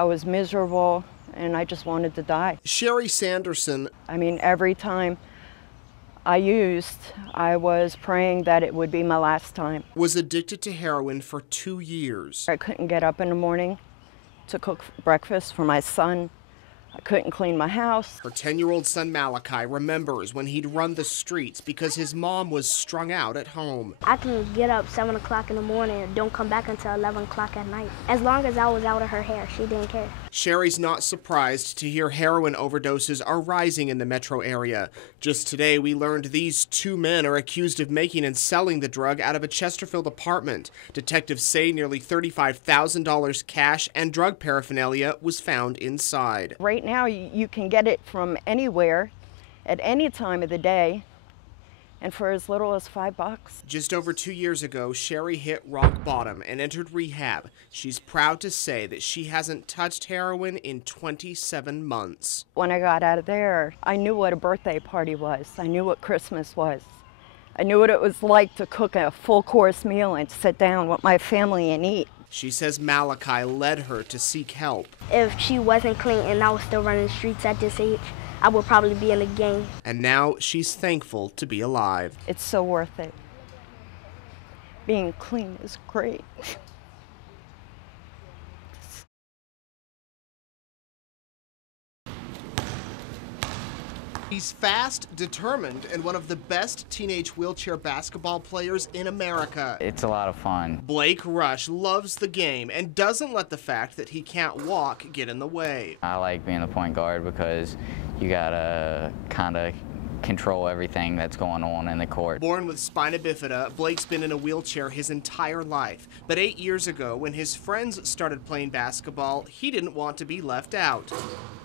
I was miserable, and I just wanted to die. Sherry Sanderson. I mean, every time I used, I was praying that it would be my last time. Was addicted to heroin for 2 years. I couldn't get up in the morning to cook breakfast for my son. I couldn't clean my house. Her 10-year-old son Malachi remembers when he'd run the streets because his mom was strung out at home. I can get up 7 o'clock in the morning and don't come back until 11 o'clock at night. As long as I was out of her hair, she didn't care. Sherry's not surprised to hear heroin overdoses are rising in the metro area. Just today, we learned these 2 men are accused of making and selling the drug out of a Chesterfield apartment. Detectives say nearly $35,000 cash and drug paraphernalia was found inside. Right now, you can get it from anywhere, at any time of the day, and for as little as $5. Just over 2 years ago, Sherry hit rock bottom and entered rehab. She's proud to say that she hasn't touched heroin in 27 months. When I got out of there, I knew what a birthday party was. I knew what Christmas was. I knew what it was like to cook a full-course meal and sit down with my family and eat. She says Malachi led her to seek help. If she wasn't clean and I was still running the streets at this age, I would probably be in a gang. And now she's thankful to be alive. It's so worth it. Being clean is great. He's fast, determined, and one of the best teenage wheelchair basketball players in America. It's a lot of fun. Blake Rush loves the game and doesn't let the fact that he can't walk get in the way. I like being the point guard because you gotta kind of control everything that's going on in the court. Born with spina bifida, Blake's been in a wheelchair his entire life. But 8 years ago, when his friends started playing basketball, he didn't want to be left out.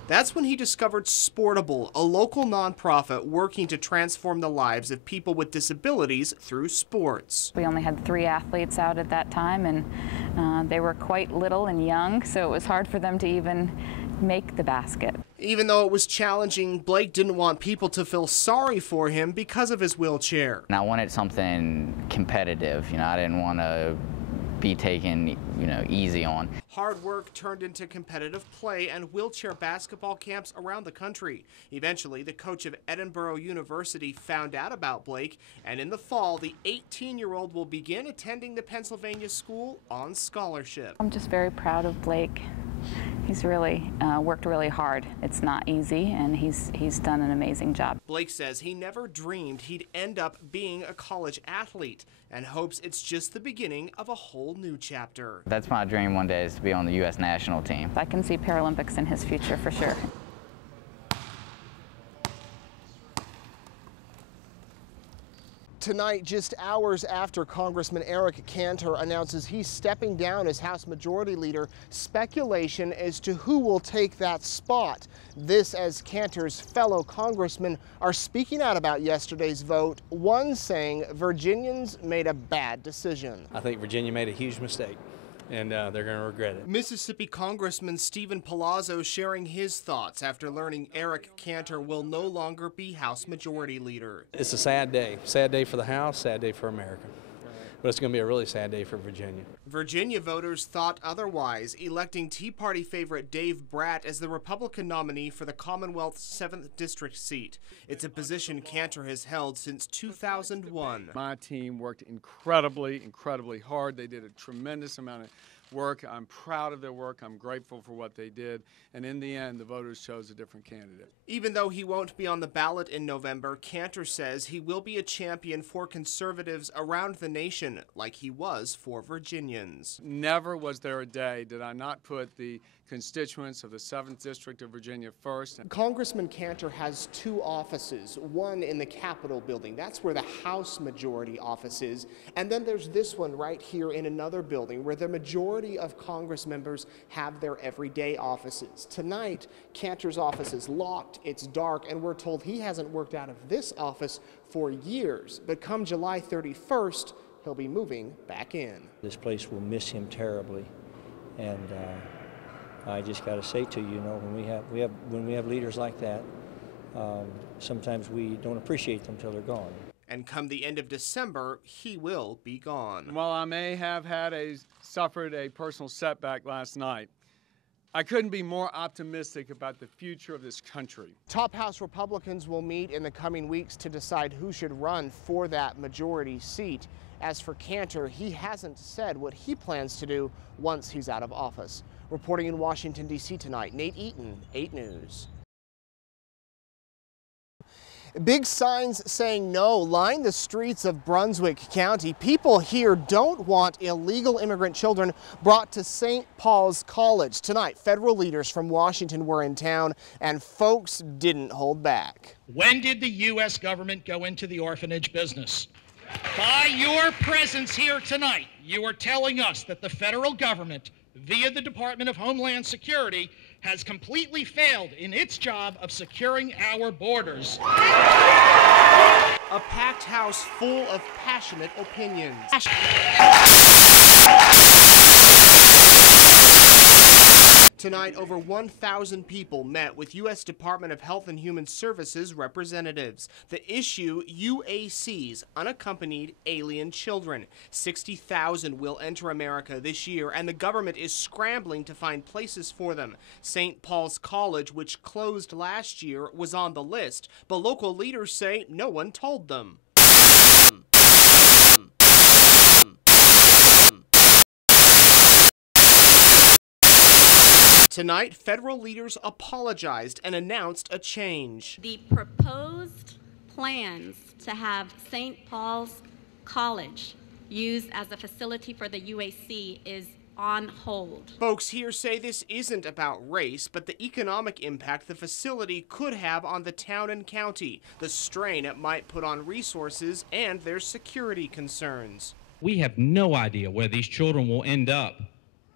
That's when he discovered Sportable, a local nonprofit working to transform the lives of people with disabilities through sports. We only had 3 athletes out at that time, and they were quite little and young, so it was hard for them to even make the basket. Even though it was challenging, Blake didn't want people to feel sorry for him because of his wheelchair. And I wanted something competitive. I didn't want to be taken, easy on. Hard work turned into competitive play and wheelchair basketball camps around the country. Eventually, the coach of Edinburgh University found out about Blake, and in the fall, the 18-year-old will begin attending the Pennsylvania school on scholarship. I'm just very proud of Blake. He's really worked really hard. It's not easy, and he's done an amazing job. Blake says he never dreamed he'd end up being a college athlete and hopes it's just the beginning of a whole new chapter. That's my dream one day, is to be on the U.S. national team. I can see Paralympics in his future for sure. Tonight, just hours after Congressman Eric Cantor announces he's stepping down as House Majority Leader, speculation as to who will take that spot. This as Cantor's fellow congressmen are speaking out about yesterday's vote, one saying Virginians made a bad decision. I think Virginia made a huge mistake, and they're going to regret it. Mississippi Congressman Stephen Palazzo sharing his thoughts after learning Eric Cantor will no longer be House Majority Leader. It's a sad day for the House, sad day for America. But it's going to be a really sad day for Virginia. Virginia voters thought otherwise, electing Tea Party favorite Dave Bratt as the Republican nominee for the Commonwealth's 7th District seat. It's a position Cantor has held since 2001. My team worked incredibly hard. They did a tremendous amount of work. I'm proud of their work. I'm grateful for what they did. And in the end, the voters chose a different candidate. Even though he won't be on the ballot in November, Cantor says he will be a champion for conservatives around the nation, like he was for Virginians. Never was there a day did I not put the constituents of the 7th District of Virginia first. Congressman Cantor has 2 offices, one in the Capitol building. That's where the House Majority office is. And then there's this one right here in another building where the majority of Congress members have their everyday offices. Tonight, Cantor's office is locked, it's dark, and we're told he hasn't worked out of this office for years. But come July 31st, he'll be moving back in. This place will miss him terribly, and I just got to say to you, when we have leaders like that, sometimes we don't appreciate them till they're gone. And come the end of December, he will be gone. While I may have suffered a personal setback last night, I couldn't be more optimistic about the future of this country. Top House Republicans will meet in the coming weeks to decide who should run for that majority seat. As for Cantor, he hasn't said what he plans to do once he's out of office. Reporting in Washington, D.C. tonight, Nate Eaton, 8 News. Big signs saying no line the streets of Brunswick County. People here don't want illegal immigrant children brought to St. Paul's College. Tonight, federal leaders from Washington were in town, and folks didn't hold back. When did the U.S. government go into the orphanage business? By your presence here tonight, you are telling us that the federal government, via the Department of Homeland Security, has completely failed in its job of securing our borders. A packed house full of passionate opinions. Tonight, over 1,000 people met with U.S. Department of Health and Human Services representatives. The issue, UACs, unaccompanied alien children. 60,000 will enter America this year, and the government is scrambling to find places for them. St. Paul's College, which closed last year, was on the list, but local leaders say no one told them. Tonight, federal leaders apologized and announced a change. The proposed plans to have St. Paul's College used as a facility for the UAC is on hold. Folks here say this isn't about race, but the economic impact the facility could have on the town and county, the strain it might put on resources, and their security concerns. We have no idea where these children will end up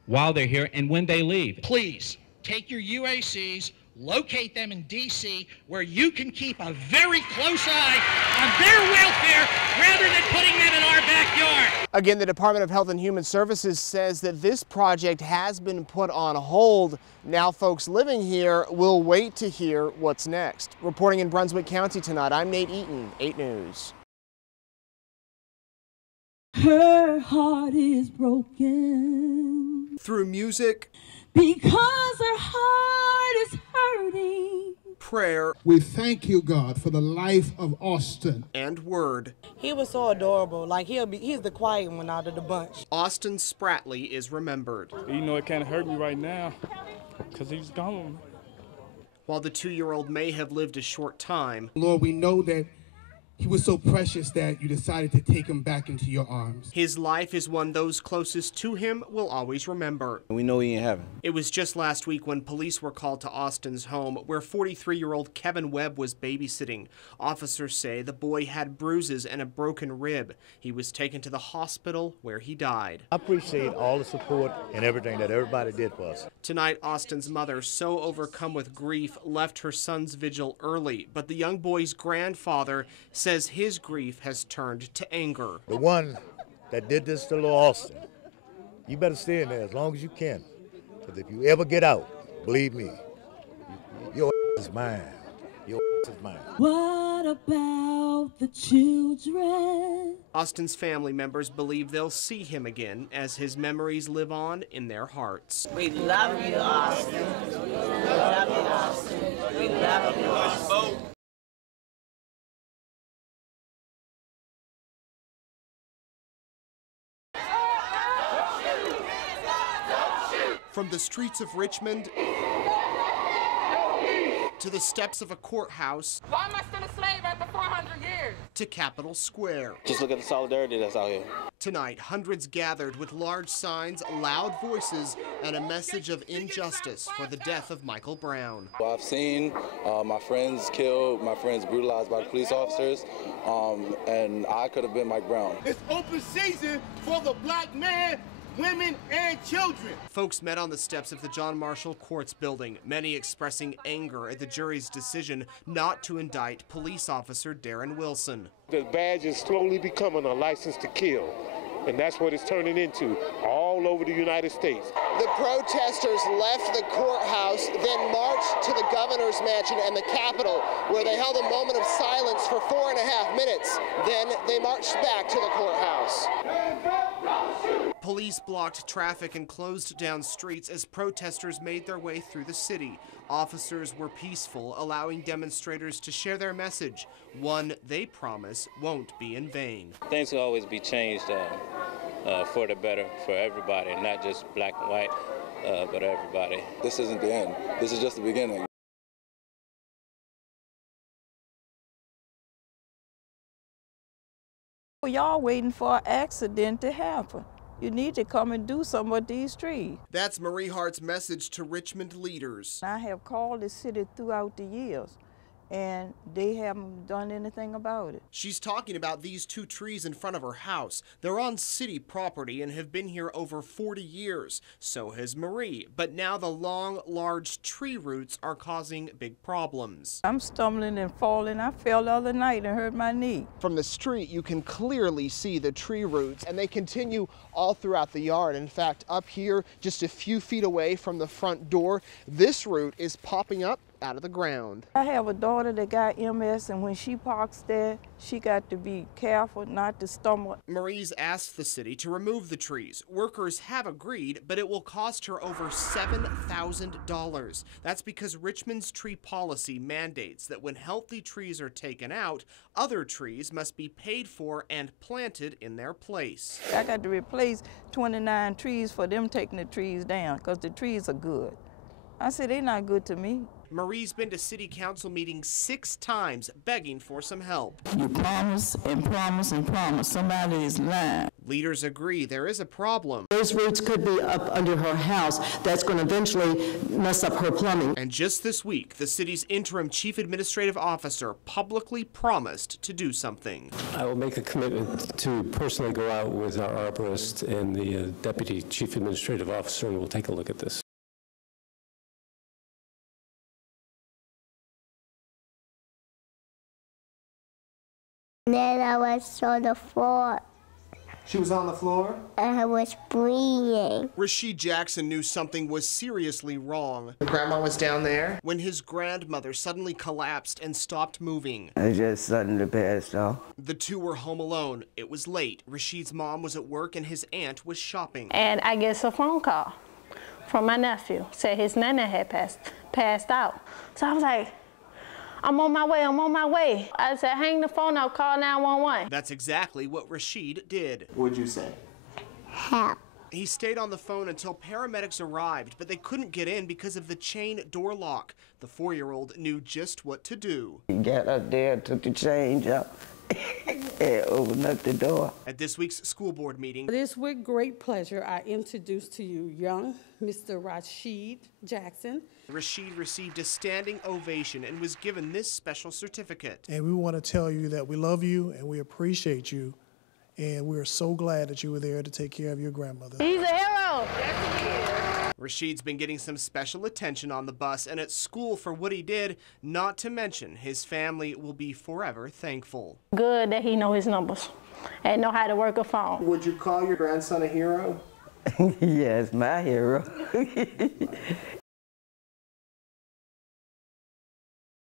while they're here and when they leave. Please take your UACs, locate them in D.C., where you can keep a very close eye on their welfare rather than putting them in our backyard. Again, the Department of Health and Human Services says that this project has been put on hold. Now folks living here will wait to hear what's next. Reporting in Brunswick County tonight, I'm Nate Eaton, 8 News. Her heart is broken. Through music, because her heart is hurting. Prayer, we thank you, God, for the life of Austin. And word. He was so adorable. Like he's the quiet one out of the bunch. Austin Spratley is remembered. You know, it kind of hurt me right now because he's gone. While the 2-year-old may have lived a short time, Lord, we know that he was so precious that you decided to take him back into your arms. His life is one those closest to him will always remember. We know he in heaven. It was just last week when police were called to Austin's home, where 43-year-old Kevin Webb was babysitting. Officers say the boy had bruises and a broken rib. He was taken to the hospital where he died. I appreciate all the support and everything that everybody did for us. Tonight, Austin's mother, so overcome with grief, left her son's vigil early, but the young boy's grandfather says his grief has turned to anger. The one that did this to little Austin, you better stay in there as long as you can. Because if you ever get out, believe me, your is mine. Your is mine. What about the children? Austin's family members believe they'll see him again as his memories live on in their hearts. We love you, Austin. We love you, Austin. We love you, Austin. From the streets of Richmond to the steps of a courthouse. Why am I still a slave after 400 years? To Capitol Square. Just look at the solidarity that's out here. Tonight, hundreds gathered with large signs, loud voices, and a message of injustice for the death of Michael Brown. Well, I've seen my friends killed, my friends brutalized by police officers, and I could have been Mike Brown. It's open season for the black man, women, and children. Folks met on the steps of the John Marshall Courts building, many expressing anger at the jury's decision not to indict police officer Darren Wilson. The badge is slowly becoming a license to kill, and that's what it's turning into all over the United States. The protesters left the courthouse, then marched to the governor's mansion and the Capitol, where they held a moment of silence for 4.5 minutes. Then they marched back to the courthouse. Police blocked traffic and closed down streets as protesters made their way through the city. Officers were peaceful, allowing demonstrators to share their message, one they promise won't be in vain. Things will always be changed for the better for everybody, not just black and white, but everybody. This isn't the end. This is just the beginning. Y'all waiting for an accident to happen. You need to come and do something with these trees. That's Marie Hart's message to Richmond leaders. I have called the city throughout the years, and they haven't done anything about it. She's talking about these 2 trees in front of her house. They're on city property and have been here over 40 years. So has Marie. But now the long, large tree roots are causing big problems. I'm stumbling and falling. I fell the other night and hurt my knee. From the street, you can clearly see the tree roots, and they continue all throughout the yard. In fact, up here, just a few feet away from the front door, this root is popping up out of the ground. I have a daughter that got MS, and when she parks there, she got to be careful not to stumble. Marie's asked the city to remove the trees. Workers have agreed, but it will cost her over $7,000. That's because Richmond's tree policy mandates that when healthy trees are taken out, other trees must be paid for and planted in their place. I got to replace 29 trees for them taking the trees down, because the trees are good. I said, they're not good to me. Marie's been to city council meetings 6 times begging for some help. You promise and promise and promise. Somebody is lying. Leaders agree there is a problem. Those roots could be up under her house. That's going to eventually mess up her plumbing. And just this week, the city's interim chief administrative officer publicly promised to do something. I will make a commitment to personally go out with our arborist and the deputy chief administrative officer, and we'll take a look at this. Then I was on the floor. She was on the floor? And I was breathing. Rasheed Jackson knew something was seriously wrong. Grandma was down there when his grandmother suddenly collapsed and stopped moving. I just suddenly passed off. The 2 were home alone. It was late. Rasheed's mom was at work and his aunt was shopping. And I get a phone call from my nephew. Said his nana had passed out. So I was like, I'm on my way, I'm on my way. I said, hang the phone up, call 911. That's exactly what Rasheed did. What'd you say? Help. He stayed on the phone until paramedics arrived, but they couldn't get in because of the chain door lock. The 4-year-old knew just what to do. He got up there, took the change up, and opened up the door. At this week's school board meeting, It is with great pleasure I introduce to you young Mr. Rasheed Jackson. Rasheed received a standing ovation and was given this special certificate. And we want to tell you that we love you and we appreciate you, and we're so glad that you were there to take care of your grandmother. He's a hero. Rasheed's been getting some special attention on the bus and at school for what he did, not to mention his family will be forever thankful. Good that he know his numbers and know how to work a phone. Would you call your grandson a hero? Yes, my hero.